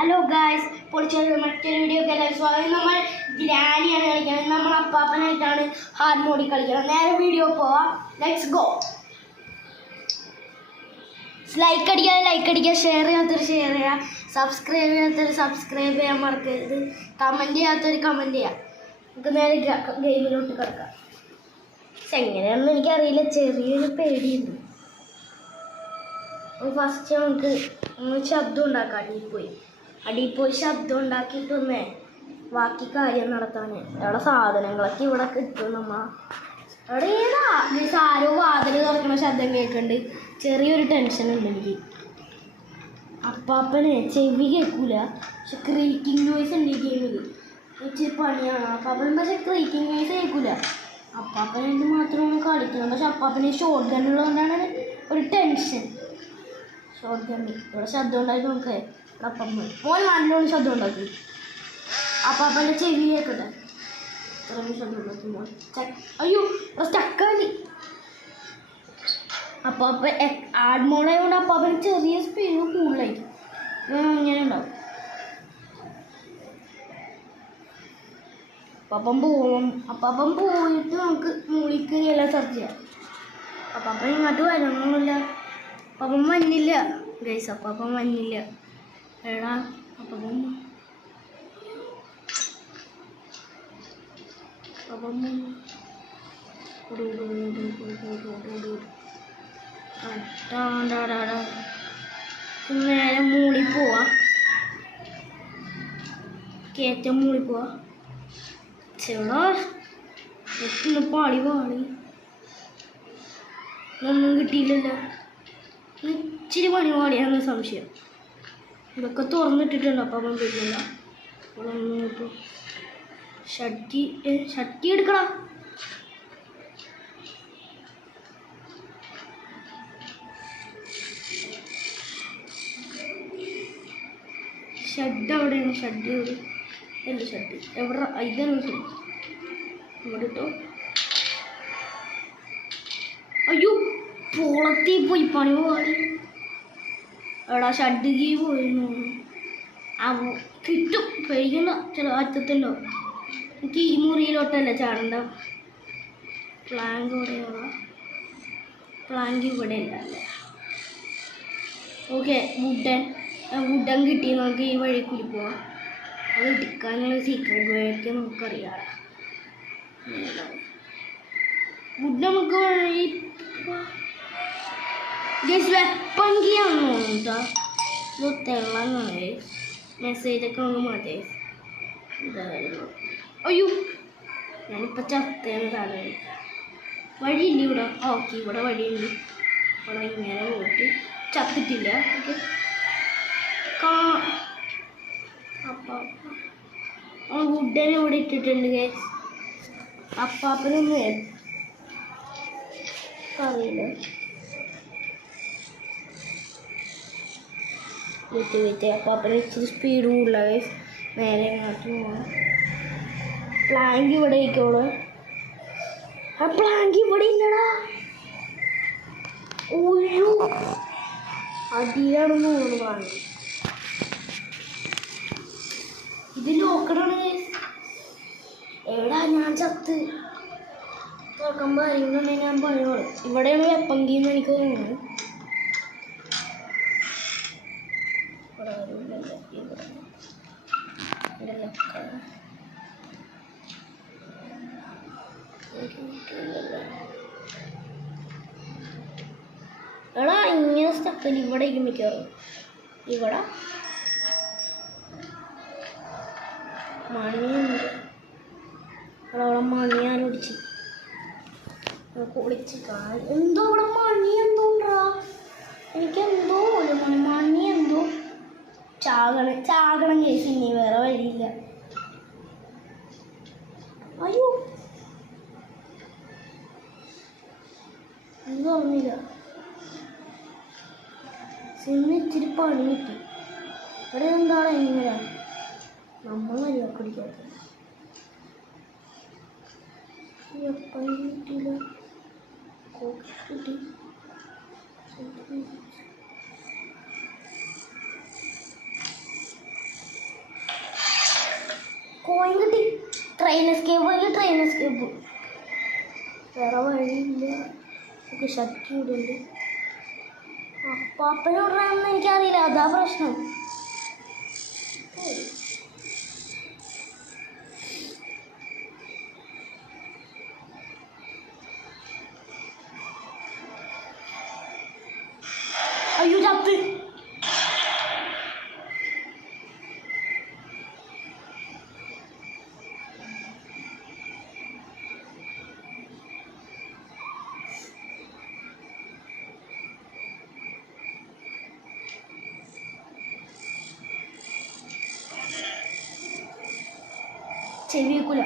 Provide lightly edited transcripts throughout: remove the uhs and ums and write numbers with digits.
Hello guys, പൊളിച്ചൊരു മറ്റൊരു video സ്വാഗതം. നമ്മൾ ഗ്രാനിയാണ് കളിക്കുന്നത്. നമ്മൾ അപ്പാപ്പനായിട്ടാണ് ഹാർഡ് മോഡിൽ കളിക്കുന്നത്. നേരെ വീഡിയോ പോവാം. Let's go. ലൈക്ക് അടിക്കുക, ഷെയർ ചെയ്യാത്തൊരു ഷെയർ ചെയ്യുക, സബ്സ്ക്രൈബ് ചെയ്യാത്തൊരു സബ്സ്ക്രൈബ് ചെയ്യാൻ മറക്കരുത്, കമൻറ്റ് ചെയ്യാത്തൊരു കമൻറ്റ് ചെയ്യുക. നമുക്ക് നേരെ ഗെയിമിലോട്ട് കിടക്കാം. പക്ഷെ എങ്ങനെയാണെന്ന് എനിക്കറിയില്ല, ചെറിയൊരു പേടിയുണ്ട്. ഫസ്റ്റ് നമുക്ക് ശബ്ദം ഉണ്ടാക്കാം. അടിയിൽ പോയി ശബ്ദം ഉണ്ടാക്കിയിട്ടൊന്നേ ബാക്കി കാര്യം നടത്താൻ. അവിടെ സാധനങ്ങളൊക്കെ ഇവിടെ കിട്ടും. അവിടെ ഏതാ ആരോ വാതിൽ തുറക്കണ ശബ്ദം കേൾക്കുന്നുണ്ട്. ചെറിയൊരു ടെൻഷൻ ഉണ്ട് എനിക്ക്. അപ്പാപ്പനെ ചെവി കേൾക്കൂല, പക്ഷെ ക്രീക്കിംഗ് നോയ്സ് ഉണ്ട് ഈ ഗെയിമിൽ. ഇച്ചിരി പണിയാണ്. അപ്പാപ്പൻ പക്ഷെ ക്രീക്കിംഗ് നോയ്സ് കേൾക്കൂല. അപ്പാപ്പനായിട്ട് മാത്രമാണ് കളിക്കുന്നത്. പക്ഷെ അപ്പാപ്പന് ഷോർട്ട് ഗണ്ണുള്ളതുകൊണ്ടാണ് ഒരു ടെൻഷൻ. ഷോർട്ട് ഗണ്ണ് ഇവിടെ ശബ്ദം ഉണ്ടാക്കി നോക്കേ. അപ്പം മോൻ നല്ലോണം ശബ്ദം ഉണ്ടാക്കി. അപ്പാപ്പൻ്റെ ചെവി കേൾക്കട്ടെ. ഇത്രയും ശബ്ദം ഉണ്ടാക്കി മോൻ. അയ്യോ സ്റ്റക്കായി. അപ്പാപ്പ ആഡ് മോഡായതുകൊണ്ട് അപ്പാപ്പന് ചെറിയ സ്പീഡ് കൂടുതലായിരിക്കും. ഇങ്ങനെ ഉണ്ടാവും. അപ്പാപ്പൻ പോയിട്ട് നമുക്ക് മൂളിക്ക് എല്ലാം സെർച്ച് ചെയ്യാം. അപ്പാപ്പൻ ഇങ്ങോട്ട് വരണമെന്നില്ല. അപ്പം മഞ്ഞില്ല ഗൈസ്, അപ്പം മഞ്ഞില്ല. എടാ അപ്പം നേരെ മൂളി പോവാ. കയറ്റം മൂളി പോവാ. ചെടാ പാളി ഒന്നും കിട്ടിയില്ലല്ലോ. ഇച്ചിരി പണിപാടിയാണെന്ന് സംശയം. ഇതൊക്കെ തുറന്നിട്ടിട്ടുണ്ട്. അപ്പം പറ്റില്ല. ഷട്ടി എടുക്കണം. ഷഡ് എവിടെയാണ്? ഷഡ് എവിടെ? അല്ല ഷഡ് എവിടെ? ഇതാണ് ഷഡ്. ഇവിടെ ഇട്ടോ. അയ്യോ പോളത്തി പോയി പണിപാടി. എടാ ഷഡ് കീ പോയിരുന്നു. കിട്ടും, കഴിക്കണ്ട. ചില അറ്റത്തല്ലോ. എനിക്ക് ഈ മുറിയിലോട്ടല്ല ചാടണ്ട. പ്ലാങ്ക് ഇവിടെയാണ്. പ്ലാങ്ക് ഇവിടെ ഇല്ല അല്ലേ? ഓക്കെ, വുഡൻ കിട്ടി. നമുക്ക് ഈ വഴി കൂടി പോവാം. അത് ഇടിക്കാനുള്ള സീക്രട്ട് വഴിയൊക്കെ നമുക്കറിയാം. വുഡ് നമുക്ക് വഴി വെപ്പൺ കീ ആണെന്ന് തോന്നുന്നു. ഇത് തെള്ളങ്ങാണ്. മെസ്സേജൊക്കെ നമുക്ക് മാറ്റേ. ഇതായിരുന്നു. അയ്യോ ഞാനിപ്പോൾ ചത്തേന്ന് സാധനം. വഴിയില്ല ഇവിടെ. ഓക്കെ, ഇവിടെ വഴിയുണ്ട്. ഇവിടെ ഇങ്ങനെ പോയിട്ട് ചത്തിട്ടില്ല. ഓക്കെ, അപ്പം വുഡനെ ഇവിടെ ഇട്ടിട്ടുണ്ട് ഗൈസ്. അപ്പാപ്പനൊന്നും അറിയില്ല. വിറ്റ് അപ്പാപ്പന് ഇച്ചിരി സ്പീഡ് കൂടുതല ഗൈസ്. നേരെ ഇങ്ങോട്ട് പോകണം. പ്ലാങ്ക് ഇവിടെ ഇരിക്കോളൂ. ആ പ്ലാങ്ക് ഇവിടെ ഇല്ലടാ. ഓയ്യോ അടിയാണെന്ന് തോന്നുന്നു പ്ലാങ്ക്. ഇത് ലോക്കഡാണ് ഗൈസ്. എവിടാ ഞാൻ ചത്ത് തുറക്കുമ്പോൾ അറിയുന്നുണ്ടെങ്കിൽ ഞാൻ പണിയോളൂ. ഇവിടെയാണ് വെപ്പങ്കിന്ന് എനിക്ക് തോന്നുന്നു. എടാ ഇങ്ങനെ സ്റ്റക്കല്ല. ഇവിടെ മിക്കവാറും ഇവിടെ മണിയുണ്ട്. അവിടെ മണി ഞാൻ ഒടിച്ച് പൊളിച്ച് എന്തോ ഇവിടെ മണി എന്തോ ഉണ്ടാ. എനിക്കെന്തോ ഒരു മണി എന്തോ ചാകണം കേസ്. ഇനി വേറെ വഴിയില്ല. അയ്യോ ഒന്നും ഓർമ്മയില്ല. സിനിമ ഇച്ചിരി പണി കിട്ടി. ഇവിടെ എന്താണ് എങ്ങനെ നമ്മൾ മര്യാദ പിടിക്കാത്ത. പണി കിട്ടിയില്ല. കിട്ടി. കോയിൻ കിട്ടി. ട്രെയിൻ എസ്കേപ്പ് വേറെ വഴിയില്ല. ശക്തി കൂടുണ്ട്. അപ്പാപ്പനോടാണെന്ന് എനിക്കറിയില്ല, അതാ പ്രശ്നം. അയ്യോ ചത്ത്. ചെവിക്കൂല.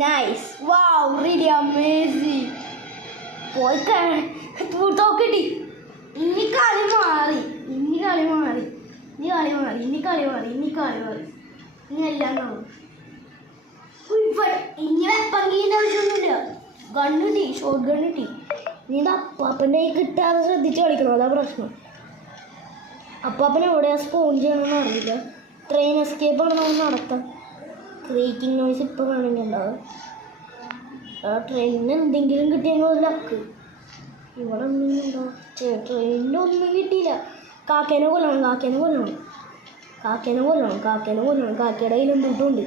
നൈസ്. വാവ്, റിയലി അമേസിങ്. പോയി തോക്കിട്ടി. ഇനി കളി മാറി. ഇനി എല്ലാം കാണും. ഇനി വെപ്പങ്കീൻ്റെ ആവശ്യമൊന്നുമില്ല. ഗണ്ണ് കിട്ടി, ഷോർട്ട് ഗൺ കിട്ടി. നീ ഇത് അപ്പാപ്പൻ്റെ കിട്ടാതെ ശ്രദ്ധിച്ച് കളിക്കണം, അതാ പ്രശ്നം. അപ്പാപ്പൻ എവിടെയാ സ്പോൺ ചെയ്യണമെന്ന് അറിയില്ല. ട്രെയിൻ എസ്കേപ്പാണ് നമ്മൾ നടത്താം. ക്രീക്കിംഗ് നോയ്സ് ഇപ്പോൾ വേണമെങ്കിൽ ഉണ്ടാവും. ആ ട്രെയിനിന് എന്തെങ്കിലും കിട്ടിയെങ്കിൽ ഒരു ലക്ക്. ഇവിടെ ഒന്നും ഉണ്ടോ? ട്രെയിനിലൊന്നും കിട്ടിയില്ല. കാക്കേനെ കൊല്ലണം. കാക്കയുടെ കയ്യിൽ എന്തിട്ടുണ്ട്?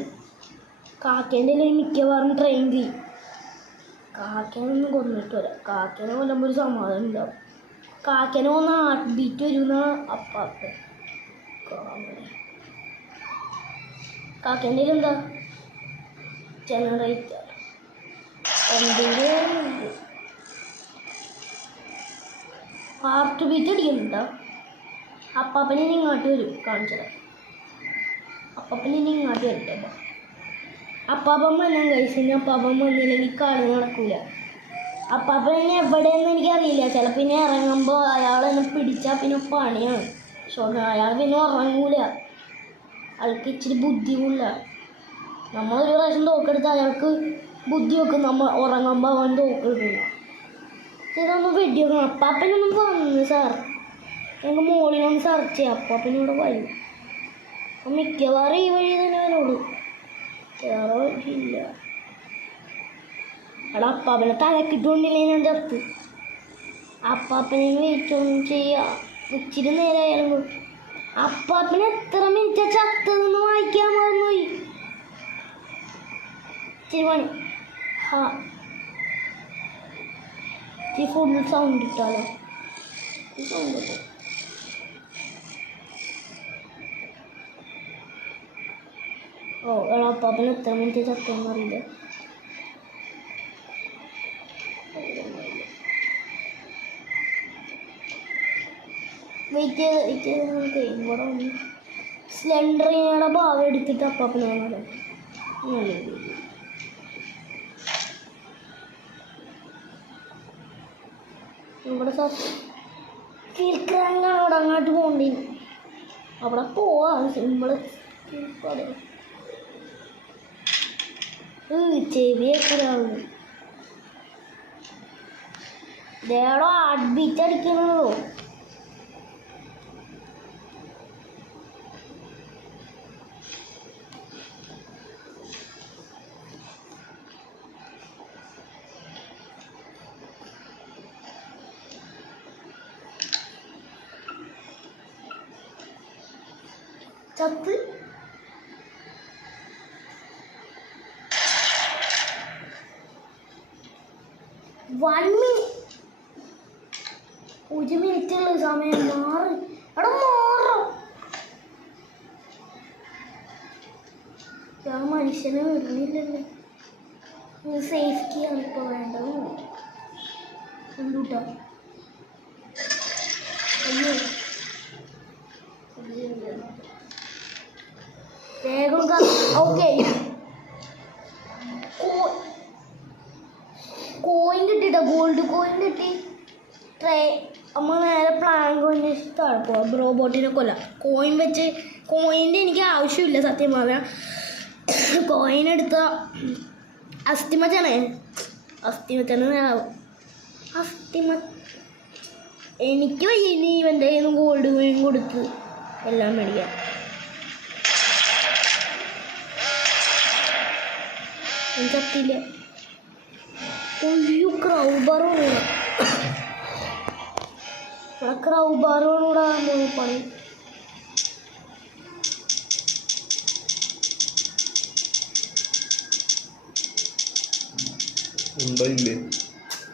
കാക്കേൻ്റെ കയ്യിൽ മിക്കവാറും ട്രെയിൻ തീ. കാക്കേനൊന്നും കൊന്നിട്ട് വരാം. കാക്കേനെ കൊല്ലുമ്പോൾ ഒരു സമാധാനം ഉണ്ടാവും. കാക്കേനെ കൊന്ന് ഹാർട്ട് ബീറ്റ് വരുമെന്നാണ് അപ്പാപ്പൻ. കാക്കേൻ്റെ കയ്യിൽ എന്താ? ജനറേറ്റർ. എന്തെങ്കിലും ഹാർട്ട് ബീറ്റ് അടിക്കുന്നുണ്ടോ? അപ്പാപ്പനെ ഇങ്ങോട്ട് വരും, കാണിച്ചത്. അപ്പാപ്പനെ ഇങ്ങോട്ട് വരട്ടെ. അപ്പാപ്പൻ വന്നാൽ കഴിച്ചു. അപ്പാപ്പൻ വന്നില്ലെങ്കിൽ കളി നടക്കൂല. അപ്പാപ്പൻ എവിടെയെന്ന് എനിക്കറിയില്ല. ചിലപ്പോൾ പിന്നെ ഇറങ്ങുമ്പോൾ അയാൾ എന്നെ പിടിച്ചാൽ പിന്നെ പണിയാണ്. അയാൾ പിന്നെ ഉറങ്ങൂല. അയാൾക്ക് ഇച്ചിരി ബുദ്ധിമുല്ല. നമ്മളൊരു പ്രാവശ്യം തോക്കെടുത്ത് അയാൾക്ക് ബുദ്ധി വെക്കും. നമ്മൾ ഉറങ്ങുമ്പോൾ അവൻ തോക്കെടുക്കുന്നു. ഇതൊന്ന് വെടി വെക്കണം. അപ്പാപ്പനൊന്നും വന്നു സാർ. ഞങ്ങൾക്ക് മോളിനൊന്ന് സെർച്ച് ചെയ്യാം. അപ്പാപ്പനോട് വരും. അപ്പം മിക്കവാറും ഈ വഴി തന്നെ വരുള്ളൂ. വേറെ വഴിയില്ല. അവിടെ അപ്പാപ്പനെ തലക്കിട്ടുകൊണ്ടില്ലേ ഞാൻ ചത്ത്. അപ്പാപ്പനെ വെയിറ്റ് ഒന്നും ചെയ്യാം. ഇച്ചിരി നേരമായാലും അപ്പാപ്പന് എത്ര മിനിറ്റ് ചത്തതെന്ന് വായിക്കാൻ മറന്നുപോയി. ഇച്ചിരി പണി. ഈ ഫുൾ സൗണ്ട് ഇട്ടാലോ? ഈ സൗണ്ട് ഇട്ടോ. ഓ എടാ, അപ്പാപ്പന് എത്ര മിനിറ്റ് ചത്തെന്ന് അറിയില്ല. വെയിറ്റ് ചെയ്ത് നമുക്ക് ഇവിടെ ഒന്ന് സ്ലെൻഡറിയുടെ ഭാഗം എടുത്തിട്ട് അപ്പാപ്പനാണല്ലോ. ഇവിടെ കിൽക്രാങ്കാണ്. അവിടെ അങ്ങോട്ട് പോകണ്ടി. അവിടെ പോവാം. സിമ്പിള് ചെവിയൊക്കെ ഇതേടോ ഹാർട്ട് ബീറ്റ് അടിക്കണല്ലോ. ചത്ത്. ഒരു മിനിറ്റുള്ള സമയം മാറി. അവിടെ മാറോ? ഞാൻ മനുഷ്യനെ വിടുന്നില്ലല്ലോ. സേഫ്റ്റിയാണ് ഇപ്പോൾ വേണ്ടത്. എന്തുട്ടാ? അയ്യോ, വേഗം. ഓക്കെ, കോയിൻ കിട്ടിട്ടോ. ഗോൾഡ് കോയിൻ കിട്ടി. നമ്മൾ നേരെ പ്ലാങ്ക് അന്വേഷിച്ച് താഴെ പോവാം. റോബോട്ടിനെ കൊല്ലാം. കോയിൻ്റെ എനിക്ക് ആവശ്യമില്ല സത്യം പറഞ്ഞാൽ. കോയിൻ എടുത്ത അസ്ഥിമച്ചാണ് എനിക്ക് വയ്യ ഇനി ഇവൻ്റെ കയ്യിൽ നിന്ന് ഗോൾഡ് കോയിൻ കൊടുത്ത് എല്ലാം മേടിക്കാം. എനിക്കത്തില്ല. ഒയ്യോ ക്രൗബാറോണൂടെ പണി.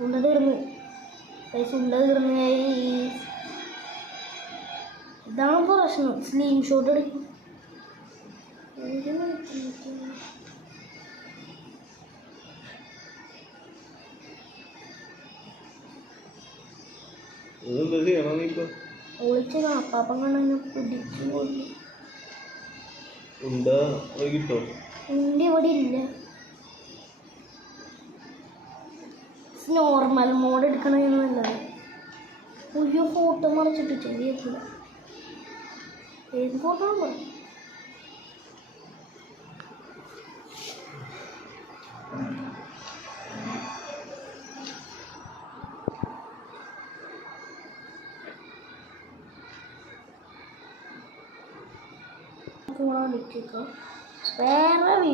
ഉണ്ട തീർന്നു. ഇതാണ് പ്രശ്നം. സ്ലീം ഷോട്ട് എടുക്കും. ഒളിച്ച് അപ്പാപ്പം കണ്ണു പിടിച്ചു പോയി. ഉണ്ട ഇവിടെ ഇല്ല. നോർമൽ മോഡ് എടുക്കണമെന്നല്ല. ഒരു ഫോട്ടോ മറിച്ചിട്ട് ചെറിയത്തില്ല. ഏത് ഫോട്ടോ പറഞ്ഞു? വേറെ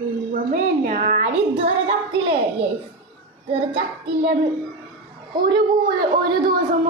ദൈവമേ, ഞാനിതുവരെ ചത്തില്ലേ? ഇതുവരെ ചത്തില്ലെന്ന് ഒരു ദിവസം